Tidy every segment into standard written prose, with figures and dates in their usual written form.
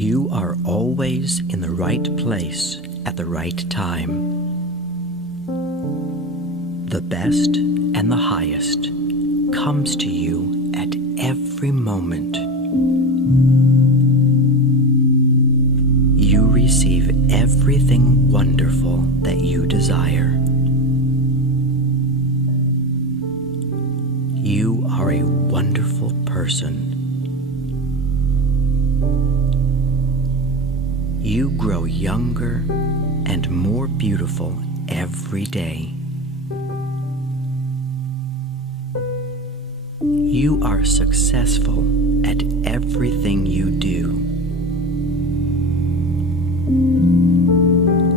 You are always in the right place at the right time. The best and the highest comes to you at every moment. You receive everything wonderful that you desire. You are a wonderful person. You grow younger and more beautiful every day. You are successful at everything you do.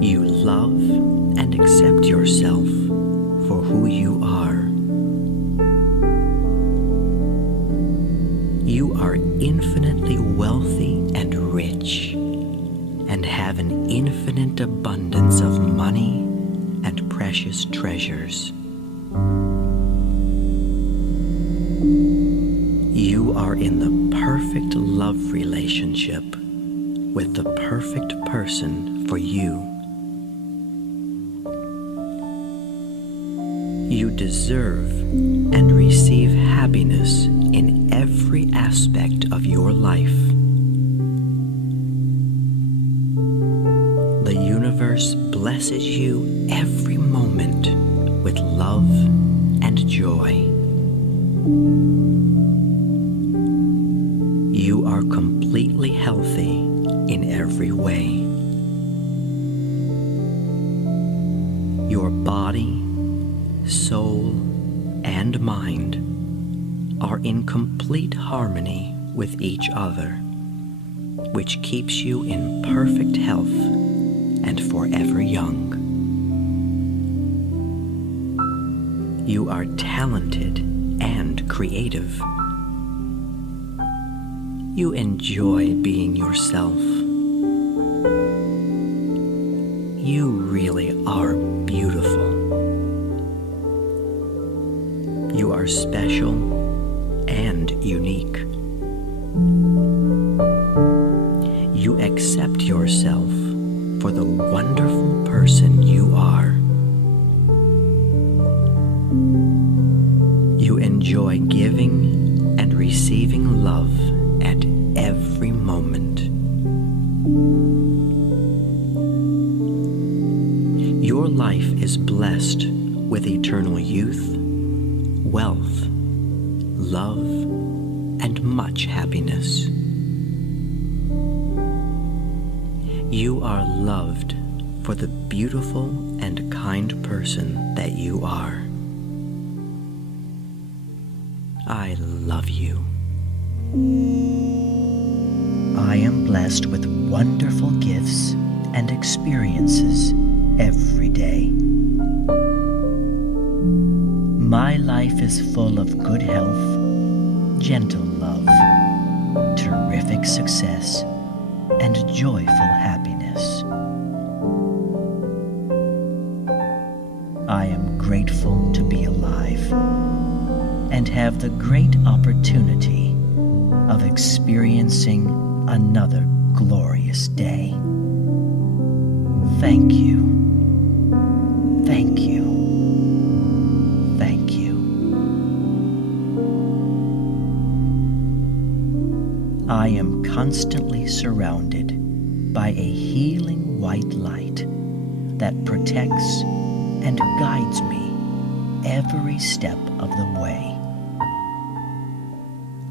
You love and accept yourself for who you are. You are infinitely wealthy and rich, and have an infinite abundance of money and precious treasures. You are in the perfect love relationship with the perfect person for you. You deserve and receive happiness in every aspect of your life. The universe blesses you every moment with love and joy. You are completely healthy in every way. Your body, soul, and mind are in complete harmony with each other, which keeps you in perfect health and forever young. You are talented and creative. You enjoy being yourself. You really are beautiful. You are special and unique. You accept yourself for the wonderful person you are. You enjoy giving and receiving love at every moment. Your life is blessed with eternal youth, wealth, love, and much happiness. You are loved for the beautiful and kind person that you are. I love you. I am blessed with wonderful gifts and experiences every day. My life is full of good health, gentle love, terrific success, and joyful happiness. I am grateful to be alive and have the great opportunity of experiencing another glorious day. Thank you. Thank you. Thank you. I am constantly surrounded by a healing white light that protects and guides me every step of the way.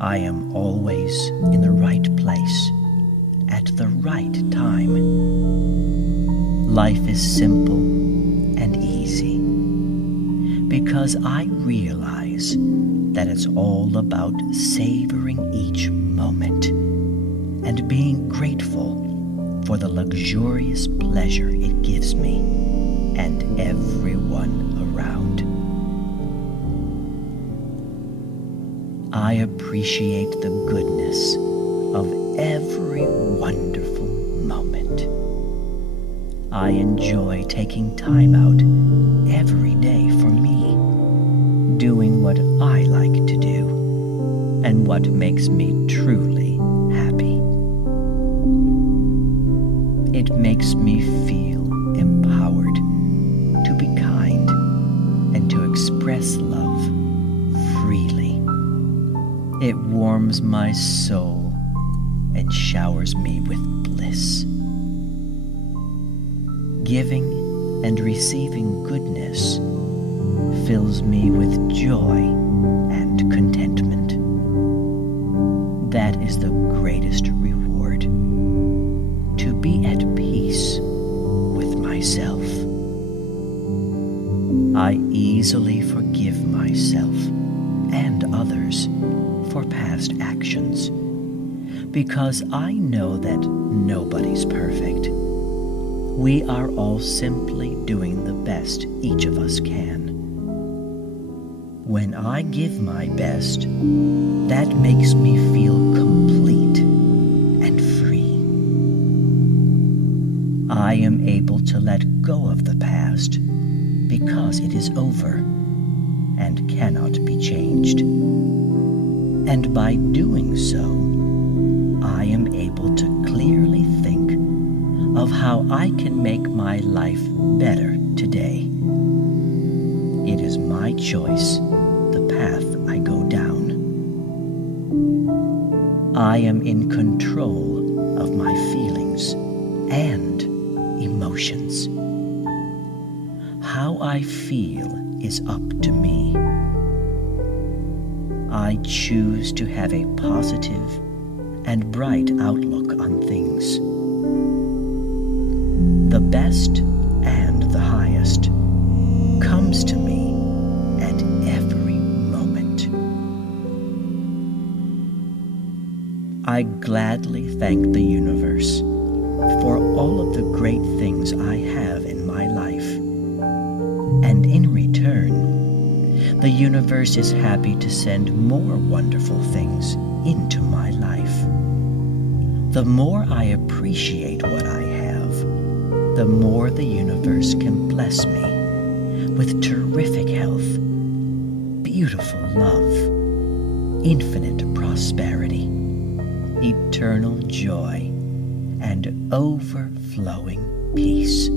I am always in the right place at the right time. Life is simple and easy because I realize that it's all about savoring each moment and being grateful for the luxurious pleasure it gives me and everyone around. I appreciate the goodness of every wonderful moment. I enjoy taking time out every day for me, doing what I like to do and what makes me truly happy. warms my soul and showers me with bliss. Giving and receiving goodness fills me with joy and contentment. That is the greatest reward, to be at peace with myself. I easily forgive myself and others for past actions, because I know that nobody's perfect. We are all simply doing the best each of us can. When I give my best, that makes me feel complete and free. I am able to let go of the past because it is over and cannot be changed. And by doing so, I am able to clearly think of how I can make my life better today. It is my choice, the path I go down. I am in control of my feelings and emotions. How I feel is up to me. I choose to have a positive and bright outlook on things. The best and the highest comes to me at every moment. I gladly thank the universe for all of the great things I have in my life. And in return, the universe is happy to send more wonderful things into my life. The more I appreciate what I have, the more the universe can bless me with terrific health, beautiful love, infinite prosperity, eternal joy, and overflowing peace.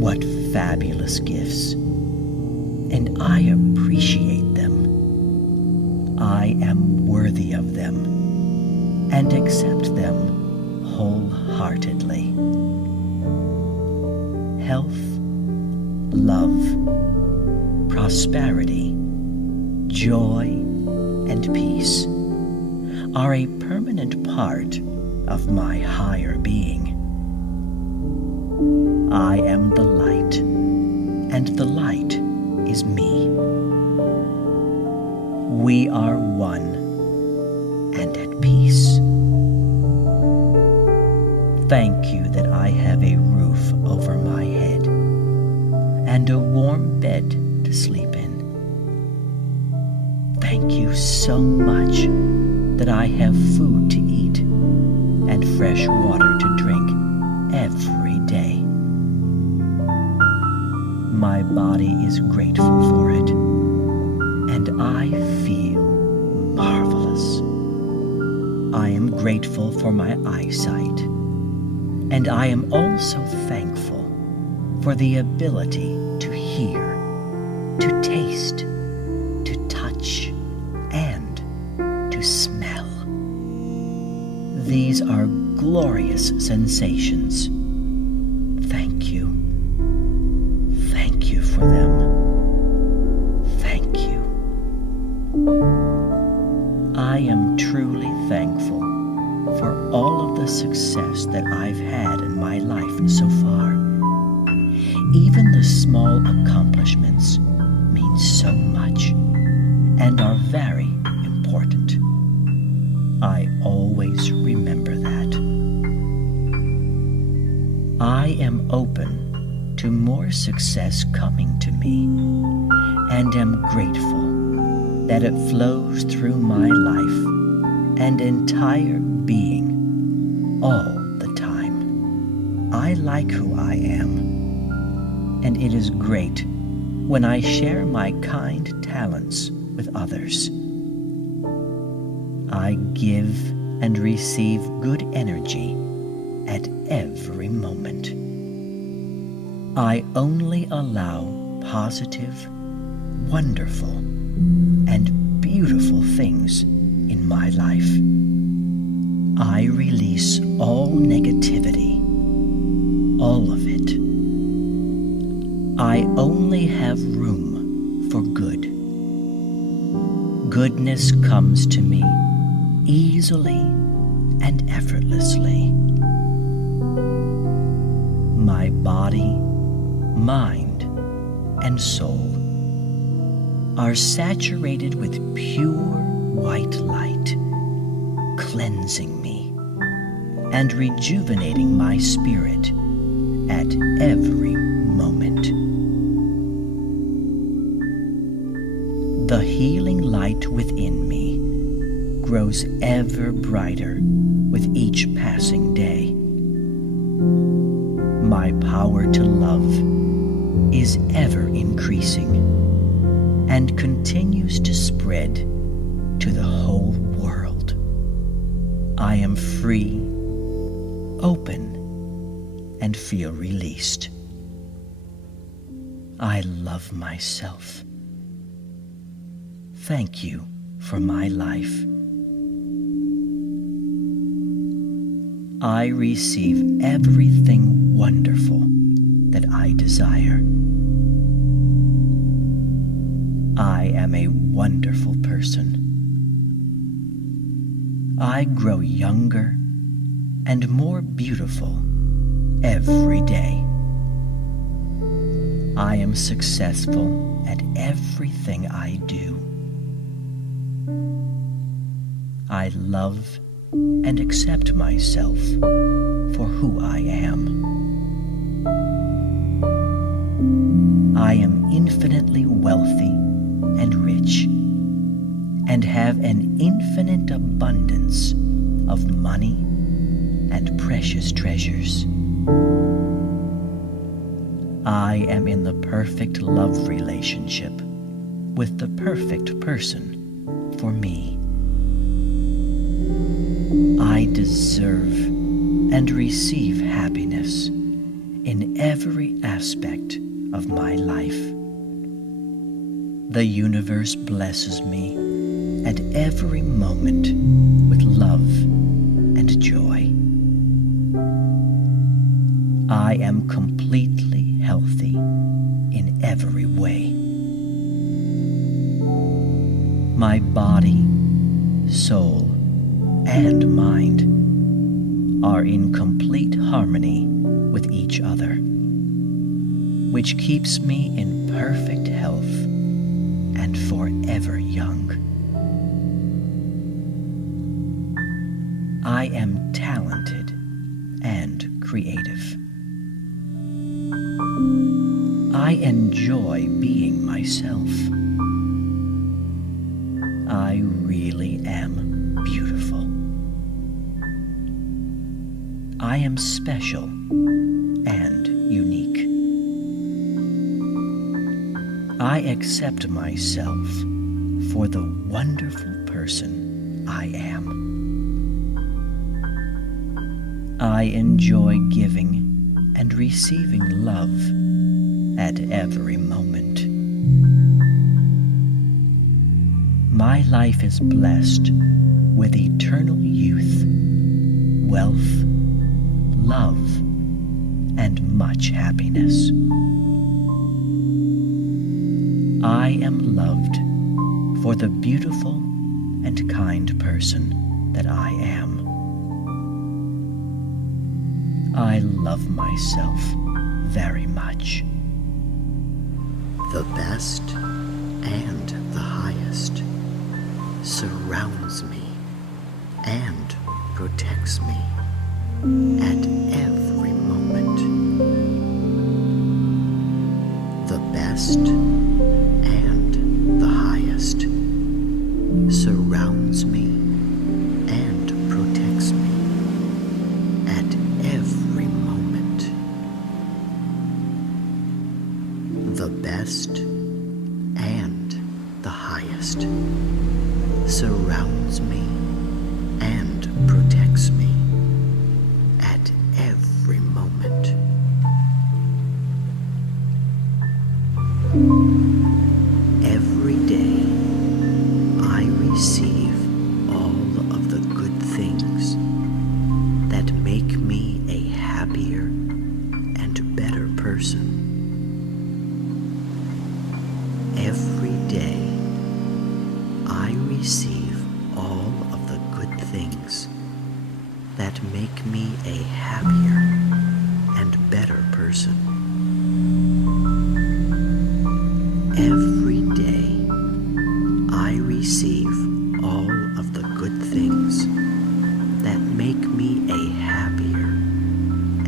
What fabulous gifts, and I appreciate them. I am worthy of them and accept them wholeheartedly. Health, love, prosperity, joy, and peace are a permanent part of my higher being. I am the light, and the light is me. We are one and at peace. Thank you that I have a roof over my head and a warm bed to sleep in. Thank you so much that I have food to eat and fresh water to drink every day. My body is grateful for it, and I feel marvelous. I am grateful for my eyesight, and I am also thankful for the ability to hear, to taste, to touch, and to smell. These are glorious sensations. Thank you. Thank you for them. Thank you. I am truly thankful for all of the success that I've had in my life so far. Even the small accomplishments mean so much and are very important. I always remember that. I am open to more success coming to me and am grateful that it flows through my life and entire being all the time. I like who I am, and it is great when I share my kind talents with others. I give and receive good energy at every moment. I only allow positive, wonderful, and beautiful things in my life. I release all negativity, all of it. I only have room for good. Goodness comes to me easily and effortlessly. My body, mind, and soul are saturated with pure white light, cleansing me and rejuvenating my spirit at every moment. The healing light within me grows ever brighter with each passing day. My power to love is ever increasing and continues to spread to the whole world. I am free, open, and feel released. I love myself. Thank you for my life. I receive everything wonderful that I desire. I am a wonderful person. I grow younger and more beautiful every day. I am successful at everything I do. I love and accept myself for who I am. I am infinitely wealthy and rich, and have an infinite abundance of money and precious treasures. I am in the perfect love relationship with the perfect person for me. I deserve and receive happiness in every aspect of my life. The universe blesses me at every moment with love and joy. I am completely healthy in every way. My body, soul, and mind are in complete harmony with each other, which keeps me in perfect health and forever young. I am talented and creative. I enjoy being myself. I really am beautiful. I am special and unique. I accept myself for the wonderful person I am. I enjoy giving and receiving love at every moment. My life is blessed with eternal youth, wealth, love, and much happiness. I am loved for the beautiful and kind person that I am. I love myself very much. The best and the highest surrounds me and protects me at every moment. The best and the highest surrounds me and protects me at every moment. The best and the highest surrounds me and protects me at every moment. things that make me a happier and better person. Every day, I receive all of the good things that make me a happier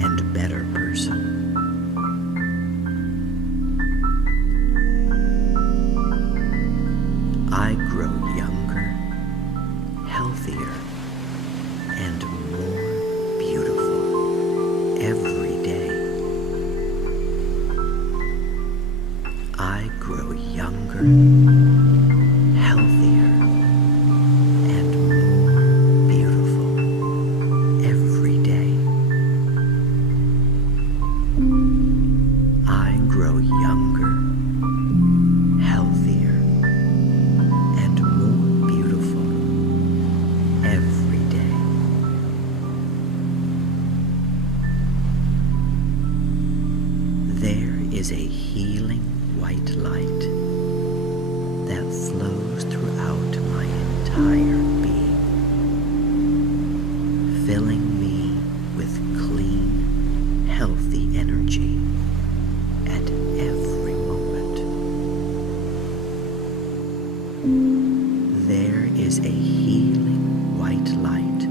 and better person. I grow younger, healthier, and more beautiful every day. I grow younger, healthier, and more beautiful every day. I grow younger, healthier, and more beautiful every day. There is a healing white light that flows throughout my entire being, filling me with clean, healthy energy at every moment. There is a healing white light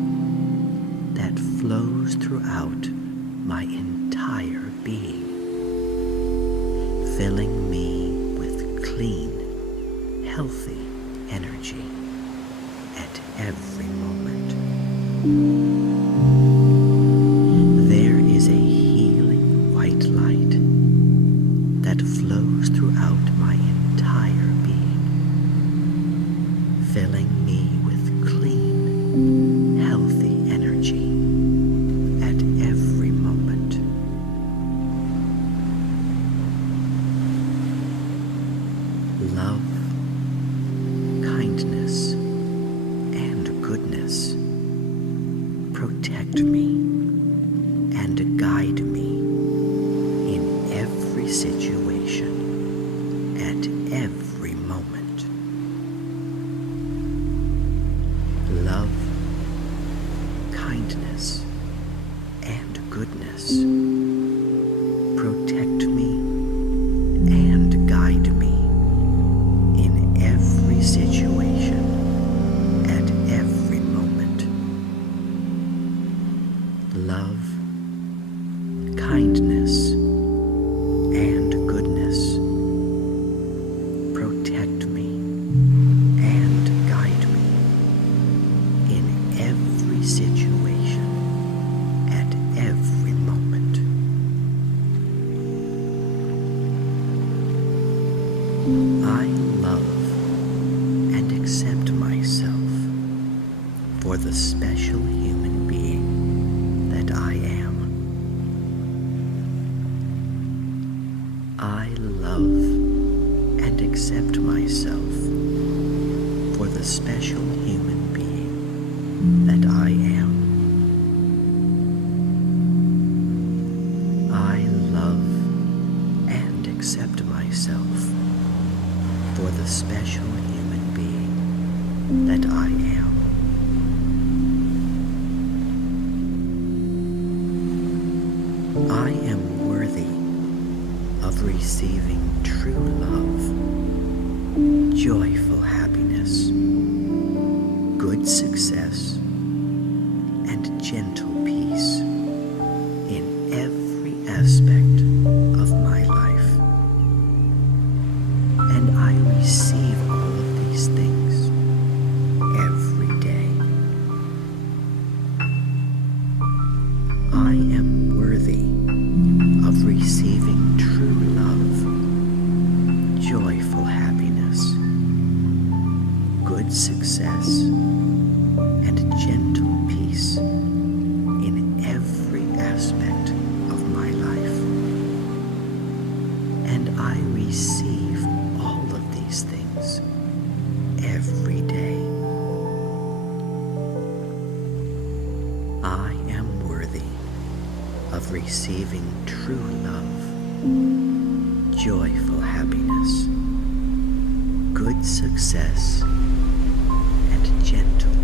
that flows throughout my entire being, filling me with clean, healthy energy at every moment. There is a healing white light that flows throughout my entire being, filling me with clean, healthy energy at every moment. Love, kindness, and goodness protect me and guide me in every situation at every moment. Love, kindness, and goodness protect me and guide me in every situation at every moment. Love, kindness, and goodness protect me and guide me in every situation at every moment. I love and accept myself for the special human being that I am. I love and accept myself for the special human being that I am. I love and accept myself for the special human being that I am. I am worthy of receiving true love, joyful happiness, good success, and gentle peace in every aspect of my life. And I receive all of these things every day. I am worthy of receiving true love, joyful happiness, good success, and gentle peace in every aspect of my life. And I receive all of these things every day. I am worthy of receiving true love, joyful happiness, good success, and gentle